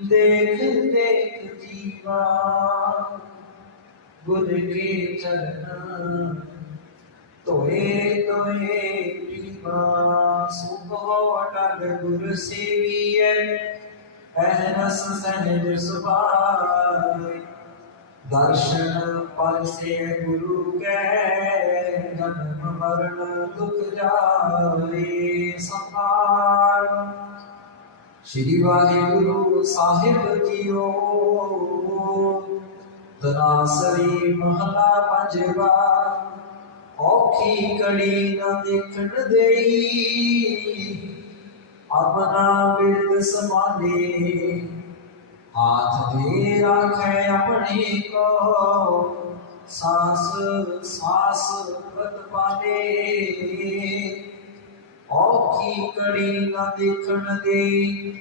دیکھ دیکھ جیوا گر کے چلنا، توئے توئے پیما صبح اٹل گر سیوی اہنس سہج سبائے درشن پرسے گرو کے جنم مرن دکھ جائے سبائے ਸ਼੍ਰੀ ਵਾਹਿਗੁਰੂ ਸਾਹਿਬ ਜੀਓ ਤਨਾਸਰੀ ਮਹਲਾ ਪੰਜਵਾ ਔਖੀ ਕੜੀ ਨਾ ਦੇਖਣ ਦੇਈ ਆਪਣਾ ਬਿਰਦ ਸਮਾਲੇ ਹਾਥ ਦੇ ਰਾਖੇ ਆਪਣੇ ਕੋ ਸਾਸ ਸਾਸ ਕੜੀ ਨਾ ਦੇਖਣ ਦੇ।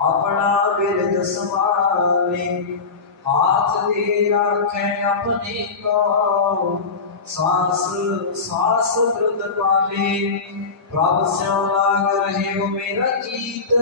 ਆਪਣਾ ਬਿਰਦ ਸੰਭਾਲੇ ਹਾਥ ਦੇ ਰਾਖੇ ਆਪਣੇ ਕੋ ਸਾਸ ਸਾਸ ਬ੍ਰਤ ਪਾਲੇ ਪ੍ਰਭ ਸਿਉ ਲਾਗ ਰਹੇ ਹੋ ਮੇਰਾ ਜੀਤ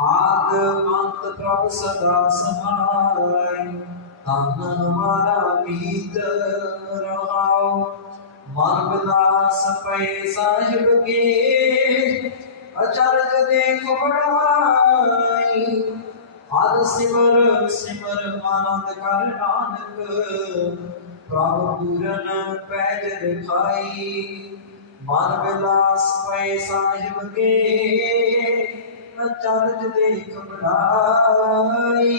ਆਦ ਅੰਤ ਪ੍ਰਭ ਸਦਾ ਸਹਾਇ ਤਨ ਹਮਾਰਾ ਮੀਤ ਰਹਾਉ ਮਨ ਬਿਲਾਸ ਪਏ ਸਾਹਿਬ ਕੇ। ਅਚਰਜ ਦੇਖ ਬੜਾਈ ਹਰ ਸਿਮਰ ਸਿਮਰ ਆਨੰਦ ਕਰ ਨਾਨਕ। ਪ੍ਰਭ ਪੂਰਨ ਪੈਜ ਰਖਾਈ। ਮਨ ਬਿਲਾਸ ਪਏ ਸਾਹਿਬ ਕੇ। ਅਚਰਜ ਦੇਖ ਬੜਾਈ।